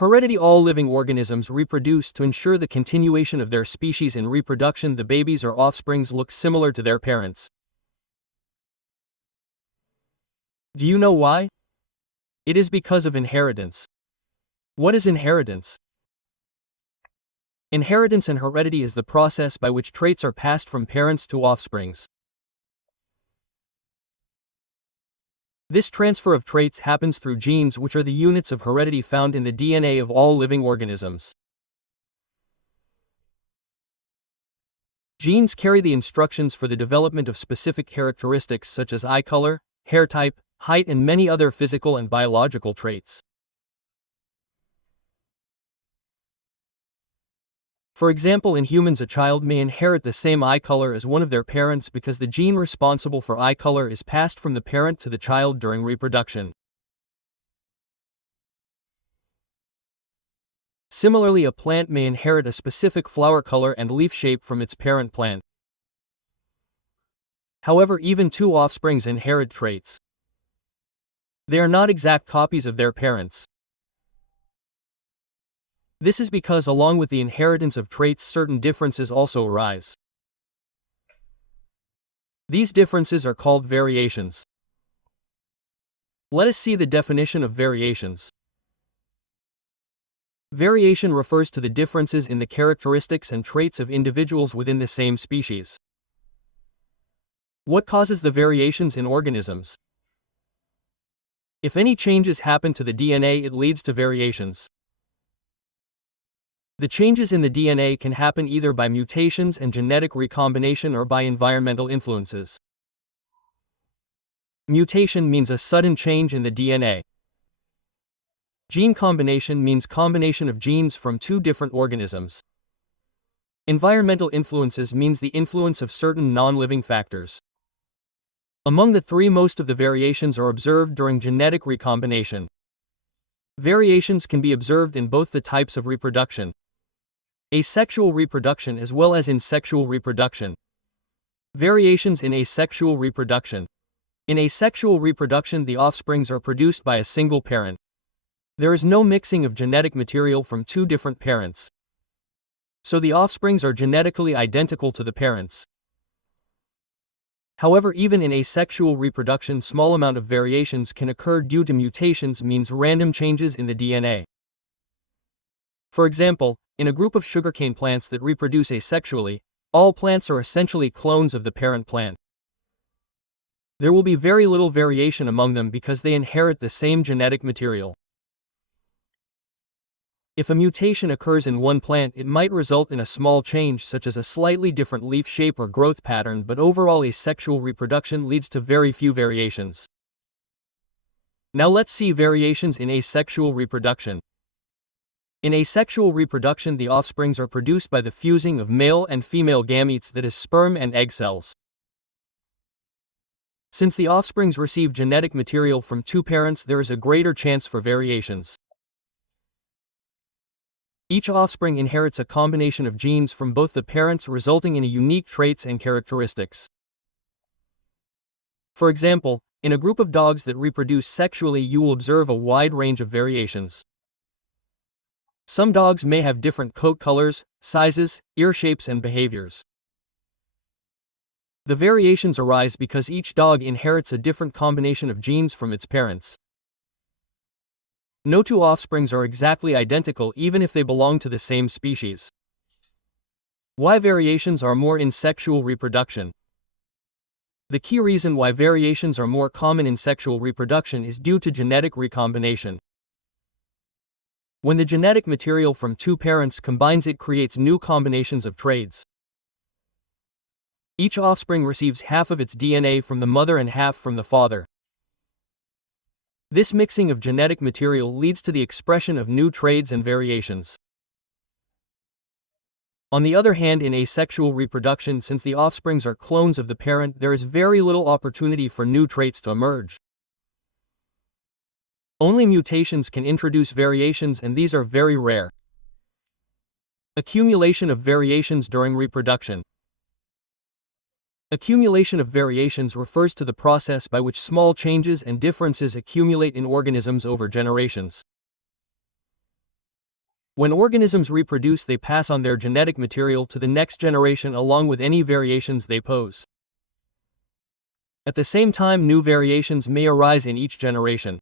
Heredity. All living organisms reproduce to ensure the continuation of their species. In reproduction, the babies or offsprings look similar to their parents. Do you know why? It is because of inheritance. What is inheritance? Inheritance and heredity is the process by which traits are passed from parents to offsprings. This transfer of traits happens through genes, which are the units of heredity found in the DNA of all living organisms. Genes carry the instructions for the development of specific characteristics such as eye color, hair type, height, and many other physical and biological traits. For example, in humans, a child may inherit the same eye color as one of their parents because the gene responsible for eye color is passed from the parent to the child during reproduction. Similarly, a plant may inherit a specific flower color and leaf shape from its parent plant. However, even two offsprings inherit traits. They are not exact copies of their parents. This is because, along with the inheritance of traits, certain differences also arise. These differences are called variations. Let us see the definition of variations. Variation refers to the differences in the characteristics and traits of individuals within the same species. What causes the variations in organisms? If any changes happen to the DNA, it leads to variations. The changes in the DNA can happen either by mutations and genetic recombination or by environmental influences. Mutation means a sudden change in the DNA. Gene combination means combination of genes from two different organisms. Environmental influences means the influence of certain non-living factors. Among the three, most of the variations are observed during genetic recombination. Variations can be observed in both the types of reproduction: asexual reproduction as well as in sexual reproduction. Variations in asexual reproduction. In asexual reproduction, the offsprings are produced by a single parent. There is no mixing of genetic material from two different parents. So the offsprings are genetically identical to the parents. However, even in asexual reproduction, small amount of variations can occur due to mutations, means random changes in the DNA. For example, in a group of sugarcane plants that reproduce asexually, all plants are essentially clones of the parent plant. There will be very little variation among them because they inherit the same genetic material. If a mutation occurs in one plant, it might result in a small change such as a slightly different leaf shape or growth pattern, but overall asexual reproduction leads to very few variations. Now let's see variations in asexual reproduction. In asexual reproduction, the offsprings are produced by the fusing of male and female gametes, that is, sperm and egg cells. Since the offsprings receive genetic material from two parents, there is a greater chance for variations. Each offspring inherits a combination of genes from both the parents, resulting in unique traits and characteristics. For example, in a group of dogs that reproduce sexually, you will observe a wide range of variations. Some dogs may have different coat colors, sizes, ear shapes, and behaviors. The variations arise because each dog inherits a different combination of genes from its parents. No two offsprings are exactly identical even if they belong to the same species. Why variations are more in sexual reproduction? The key reason why variations are more common in sexual reproduction is due to genetic recombination. When the genetic material from two parents combines, it creates new combinations of traits. Each offspring receives half of its DNA from the mother and half from the father. This mixing of genetic material leads to the expression of new traits and variations. On the other hand, in asexual reproduction, since the offsprings are clones of the parent, there is very little opportunity for new traits to emerge. Only mutations can introduce variations, and these are very rare. Accumulation of variations during reproduction. Accumulation of variations refers to the process by which small changes and differences accumulate in organisms over generations. When organisms reproduce, they pass on their genetic material to the next generation along with any variations they pose. At the same time, new variations may arise in each generation.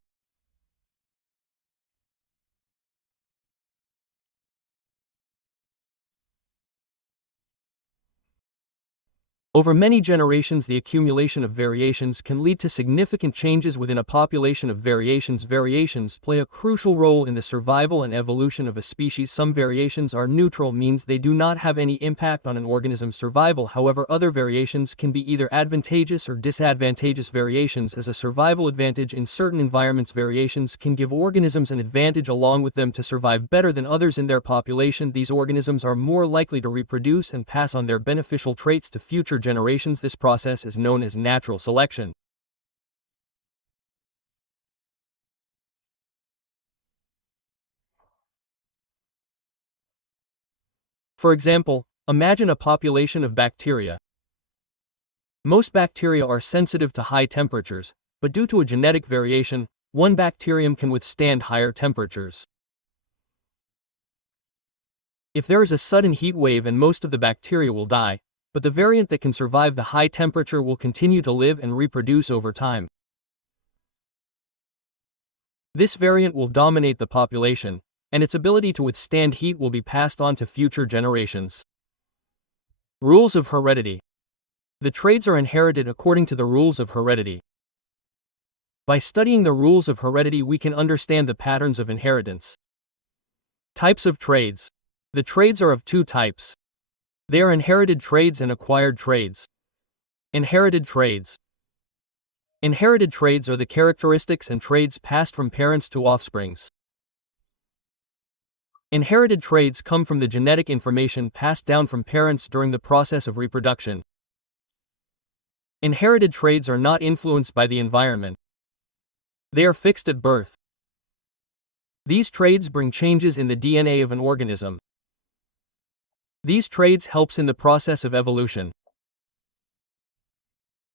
Over many generations, the accumulation of variations can lead to significant changes within a population of variations. Variations play a crucial role in the survival and evolution of a species. Some variations are neutral, means they do not have any impact on an organism's survival. However, other variations can be either advantageous or disadvantageous. Variations as a survival advantage in certain environments. Variations can give organisms an advantage along with them to survive better than others in their population. These organisms are more likely to reproduce and pass on their beneficial traits to future generations. This process is known as natural selection. For example, imagine a population of bacteria. Most bacteria are sensitive to high temperatures, but due to a genetic variation, one bacterium can withstand higher temperatures. If there is a sudden heat wave and most of the bacteria will die, but the variant that can survive the high temperature will continue to live and reproduce over time. This variant will dominate the population, and its ability to withstand heat will be passed on to future generations. Rules of heredity. The traits are inherited according to the rules of heredity. By studying the rules of heredity, we can understand the patterns of inheritance. Types of traits. The traits are of two types. They are inherited traits and acquired traits. Inherited traits. Inherited traits are the characteristics and traits passed from parents to offsprings. Inherited traits come from the genetic information passed down from parents during the process of reproduction. Inherited traits are not influenced by the environment. They are fixed at birth. These traits bring changes in the DNA of an organism. These traits helps in the process of evolution.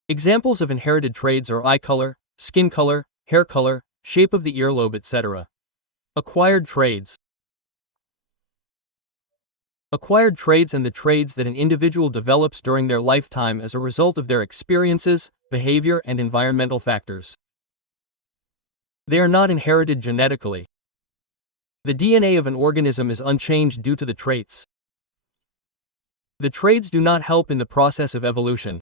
Examples of inherited traits are eye color, skin color, hair color, shape of the earlobe, etc. Acquired traits. Acquired traits and the traits that an individual develops during their lifetime as a result of their experiences, behavior, and environmental factors. They are not inherited genetically. The DNA of an organism is unchanged due to the traits. The traits do not help in the process of evolution.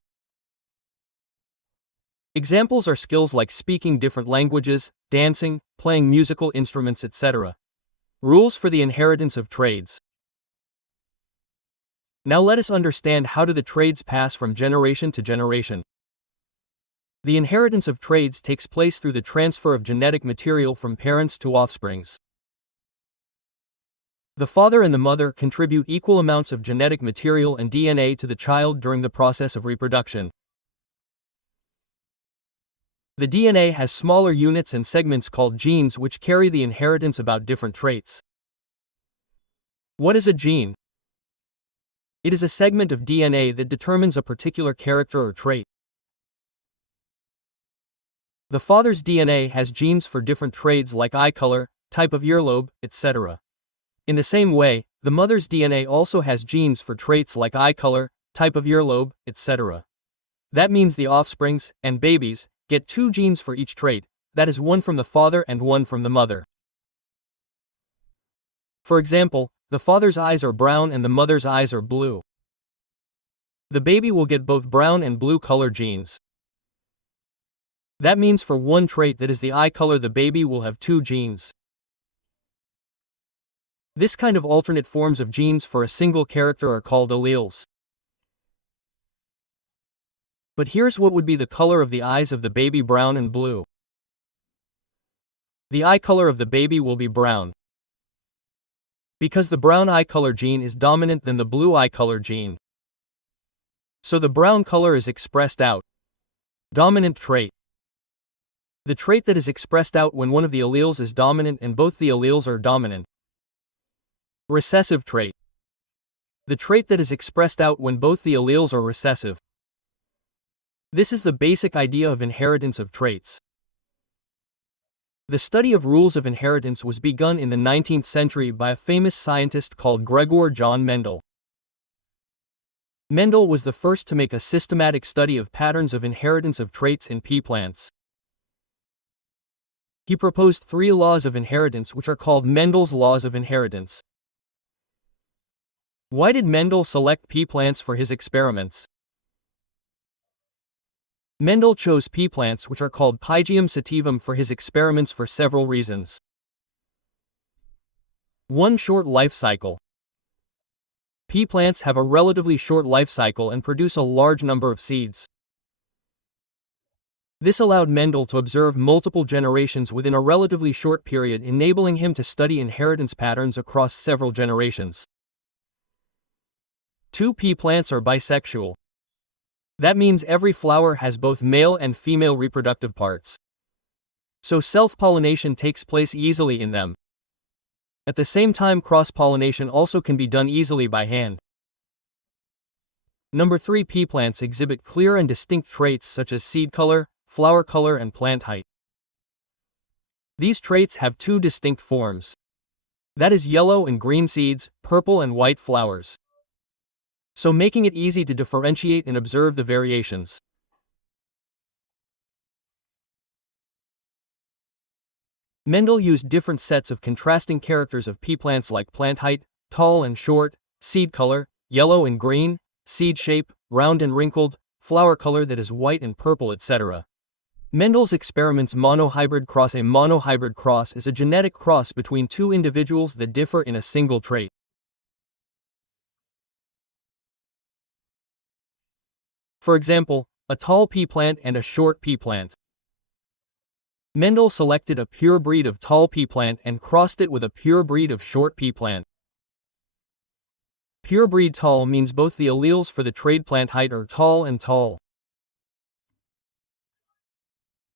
Examples are skills like speaking different languages, dancing, playing musical instruments, etc. Rules for the inheritance of traits. Now let us understand how do the traits pass from generation to generation. The inheritance of traits takes place through the transfer of genetic material from parents to offsprings. The father and the mother contribute equal amounts of genetic material and DNA to the child during the process of reproduction. The DNA has smaller units and segments called genes which carry the inheritance about different traits. What is a gene? It is a segment of DNA that determines a particular character or trait. The father's DNA has genes for different traits like eye color, type of earlobe, etc. In the same way, the mother's DNA also has genes for traits like eye color, type of earlobe, etc. That means the offsprings, and babies, get two genes for each trait, that is one from the father and one from the mother. For example, the father's eyes are brown and the mother's eyes are blue. The baby will get both brown and blue color genes. That means for one trait that is the eye color, the baby will have two genes. This kind of alternate forms of genes for a single character are called alleles. But here's what would be the color of the eyes of the baby: brown and blue. The eye color of the baby will be brown. Because the brown eye color gene is dominant than the blue eye color gene. So the brown color is expressed out. Dominant trait. The trait that is expressed out when one of the alleles is dominant and both the alleles are dominant. Recessive trait. The trait that is expressed out when both the alleles are recessive. This is the basic idea of inheritance of traits. The study of rules of inheritance was begun in the 19th century by a famous scientist called Gregor John Mendel. Mendel was the first to make a systematic study of patterns of inheritance of traits in pea plants. He proposed 3 laws of inheritance which are called Mendel's laws of inheritance. Why did Mendel select pea plants for his experiments? Mendel chose pea plants which are called Pygium sativum for his experiments for several reasons. 1. Short life cycle. Pea plants have a relatively short life cycle and produce a large number of seeds. This allowed Mendel to observe multiple generations within a relatively short period, enabling him to study inheritance patterns across several generations. 2. Pea plants are bisexual. That means every flower has both male and female reproductive parts. So self-pollination takes place easily in them. At the same time, cross-pollination also can be done easily by hand. 3. Pea plants exhibit clear and distinct traits such as seed color, flower color and plant height. These traits have 2 distinct forms. That is yellow and green seeds, purple and white flowers. So making it easy to differentiate and observe the variations. Mendel used different sets of contrasting characters of pea plants like plant height, tall and short, seed color, yellow and green, seed shape, round and wrinkled, flower color that is white and purple, etc. Mendel's experiments monohybrid cross. A monohybrid cross is a genetic cross between 2 individuals that differ in a single trait. For example, a tall pea plant and a short pea plant. Mendel selected a pure breed of tall pea plant and crossed it with a pure breed of short pea plant. Pure breed tall means both the alleles for the trait plant height are tall and tall.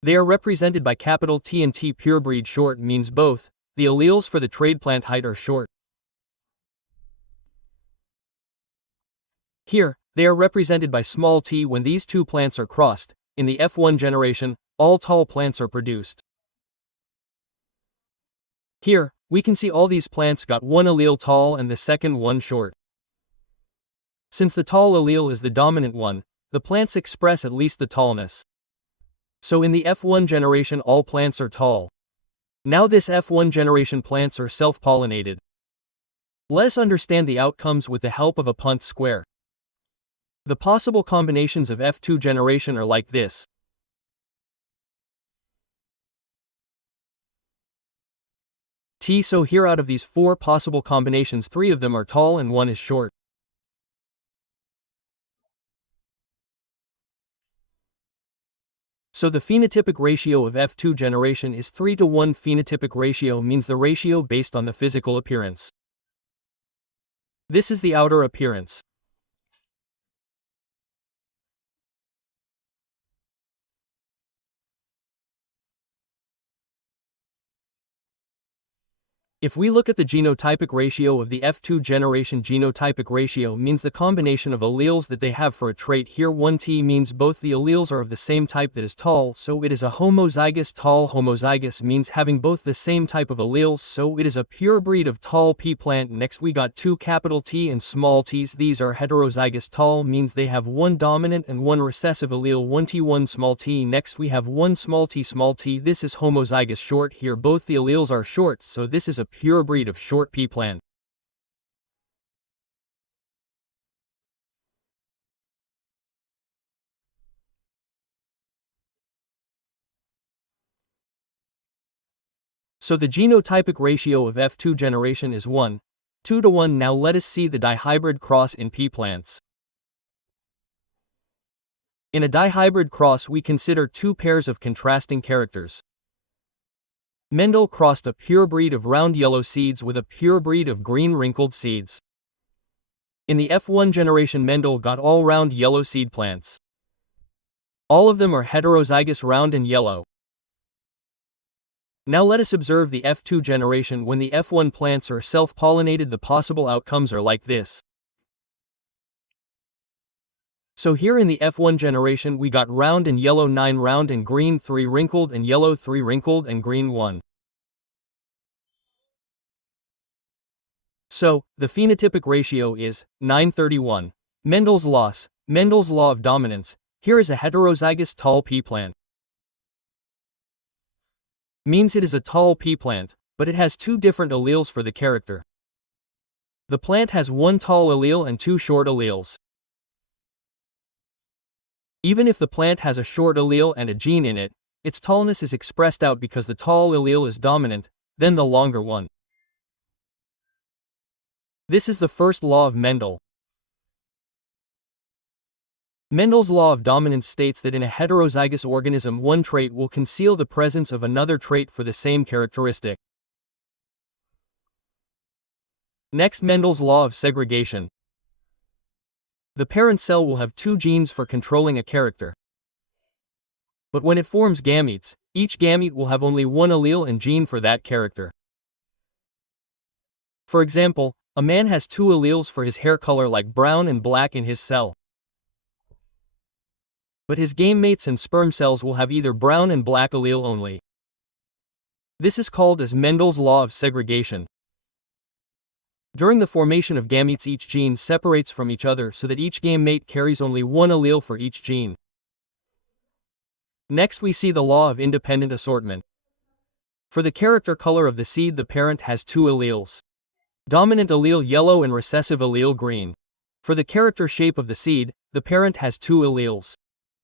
They are represented by capital T, and T. Pure breed short means both the alleles for the trait plant height are short. Here, they are represented by small t. When these 2 plants are crossed, in the F1 generation, all tall plants are produced. Here, we can see all these plants got 1 allele tall and the second one short. Since the tall allele is the dominant one, the plants express at least the tallness. So in the F1 generation all plants are tall. Now this F1 generation plants are self-pollinated. Let's understand the outcomes with the help of a Punnett square. The possible combinations of F2 generation are like this. T. So here out of these 4 possible combinations, 3 of them are tall and 1 is short. So the phenotypic ratio of F2 generation is 3:1. Phenotypic ratio means the ratio based on the physical appearance. This is the outer appearance. If we look at the genotypic ratio of the F2 generation, genotypic ratio means the combination of alleles that they have for a trait. Here 1T means both the alleles are of the same type, that is tall, so it is a homozygous. Tall homozygous means having both the same type of alleles, so it is a pure breed of tall pea plant. Next we got 2 capital T and small t's. These are heterozygous. Tall means they have 1 dominant and 1 recessive allele, 1T 1 small t. Next we have 1 small t small t. This is homozygous. Short, here both the alleles are short, so this is a pure breed of short pea plant. So the genotypic ratio of F2 generation is 1:2:1. Now let us see the dihybrid cross in pea plants. In a dihybrid cross we consider 2 pairs of contrasting characters. Mendel crossed a pure breed of round yellow seeds with a pure breed of green wrinkled seeds. In the F1 generation Mendel got all round yellow seed plants. All of them are heterozygous, round and yellow. Now let us observe the F2 generation. When the F1 plants are self-pollinated, the possible outcomes are like this. So here in the F1 generation we got round and yellow 9 round and green 3 wrinkled and yellow 3 wrinkled and green 1. So, the phenotypic ratio is 9:31. Mendel's loss. Mendel's law of dominance. Here is a heterozygous tall pea plant. Means it is a tall pea plant, but it has two different alleles for the character. The plant has one tall allele and two short alleles. Even if the plant has a short allele and a gene in it, its tallness is expressed out because the tall allele is dominant, then the longer one. This is the first law of Mendel. Mendel's law of dominance states that in a heterozygous organism one trait will conceal the presence of another trait for the same characteristic. Next, Mendel's law of segregation. The parent cell will have two genes for controlling a character. But when it forms gametes, each gamete will have only one allele and gene for that character. For example, a man has two alleles for his hair color like brown and black in his cell. But his gametes and sperm cells will have either brown and black allele only. This is called as Mendel's law of segregation. During the formation of gametes each gene separates from each other so that each gamete carries only one allele for each gene. Next we see the law of independent assortment. For the character color of the seed the parent has two alleles. Dominant allele yellow and recessive allele green. For the character shape of the seed, the parent has two alleles.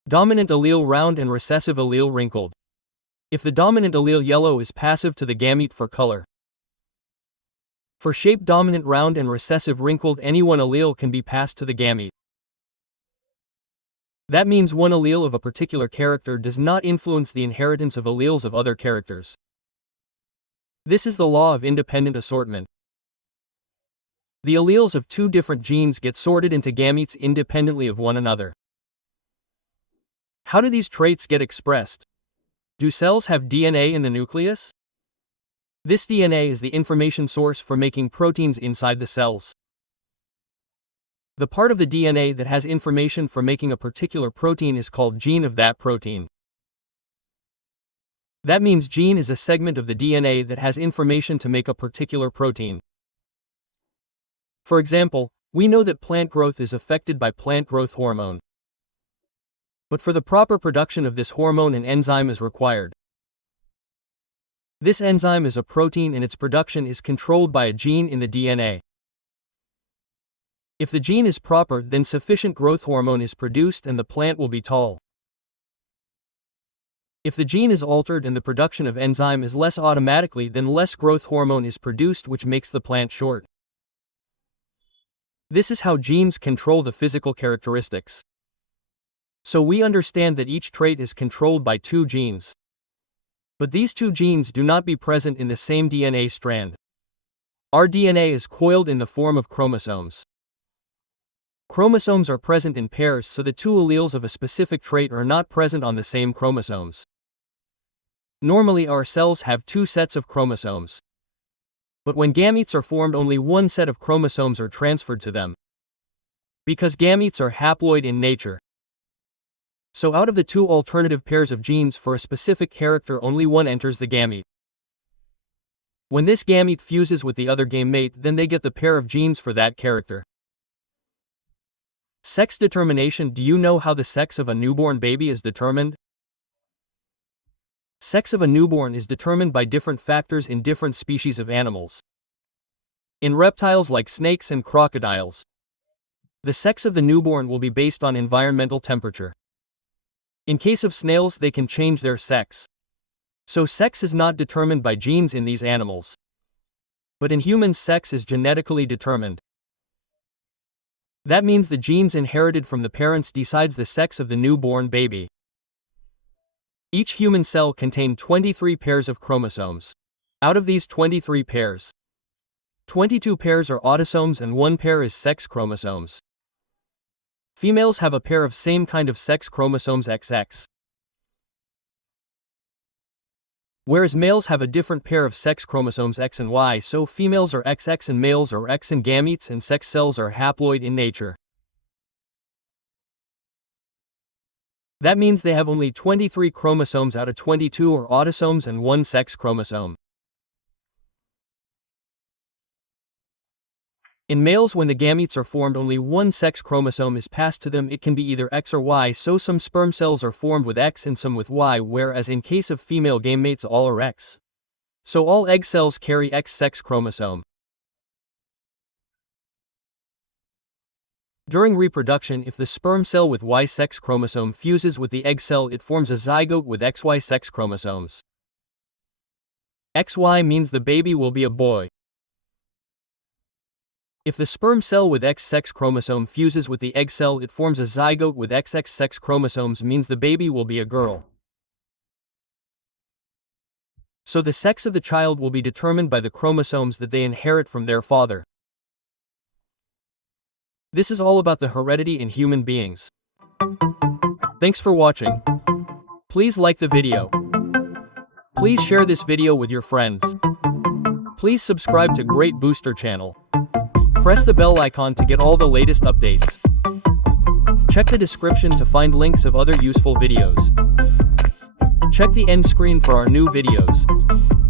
Dominant allele round and recessive allele wrinkled. If the dominant allele yellow is passive to the gamete for color. For shape dominant round and recessive wrinkled any one allele can be passed to the gamete. That means one allele of a particular character does not influence the inheritance of alleles of other characters. This is the law of independent assortment. The alleles of two different genes get sorted into gametes independently of one another. How do these traits get expressed? Do cells have DNA in the nucleus? This DNA is the information source for making proteins inside the cells. The part of the DNA that has information for making a particular protein is called gene of that protein. That means gene is a segment of the DNA that has information to make a particular protein. For example, we know that plant growth is affected by plant growth hormone. But for the proper production of this hormone an enzyme is required. This enzyme is a protein and its production is controlled by a gene in the DNA. If the gene is proper, then sufficient growth hormone is produced and the plant will be tall. If the gene is altered and the production of enzyme is less automatically, then less growth hormone is produced which makes the plant short. This is how genes control the physical characteristics. So we understand that each trait is controlled by two genes. But these two genes do not be present in the same DNA strand. Our DNA is coiled in the form of chromosomes. Chromosomes are present in pairs so the two alleles of a specific trait are not present on the same chromosomes. Normally our cells have two sets of chromosomes. But when gametes are formed only one set of chromosomes are transferred to them. Because gametes are haploid in nature. So out of the two alternative pairs of genes for a specific character only one enters the gamete. When this gamete fuses with the other gamete then they get the pair of genes for that character. Sex determination. Do you know how the sex of a newborn baby is determined? Sex of a newborn is determined by different factors in different species of animals. In reptiles like snakes and crocodiles, the sex of the newborn will be based on environmental temperature. In case of snails, they can change their sex. So sex is not determined by genes in these animals. But in humans, sex is genetically determined. That means the genes inherited from the parents decides the sex of the newborn baby. Each human cell contains 23 pairs of chromosomes. Out of these 23 pairs, 22 pairs are autosomes and one pair is sex chromosomes. Females have a pair of same kind of sex chromosomes XX. Whereas males have a different pair of sex chromosomes X and Y, so females are XX and males are X, and gametes and sex cells are haploid in nature. That means they have only 23 chromosomes out of 22 or autosomes and one sex chromosome. In males, when the gametes are formed, only one sex chromosome is passed to them. It can be either X or Y, so some sperm cells are formed with X and some with Y, whereas in case of female gametes all are X. So all egg cells carry X sex chromosome. During reproduction, if the sperm cell with Y sex chromosome fuses with the egg cell, it forms a zygote with XY sex chromosomes. XY means the baby will be a boy. If the sperm cell with X sex chromosome fuses with the egg cell, it forms a zygote with XX sex chromosomes, means the baby will be a girl. So the sex of the child will be determined by the chromosomes that they inherit from their father. This is all about the heredity in human beings. Thanks for watching. Please like the video. Please share this video with your friends. Please subscribe to Great Booster channel. Press the bell icon to get all the latest updates. Check the description to find links of other useful videos. Check the end screen for our new videos.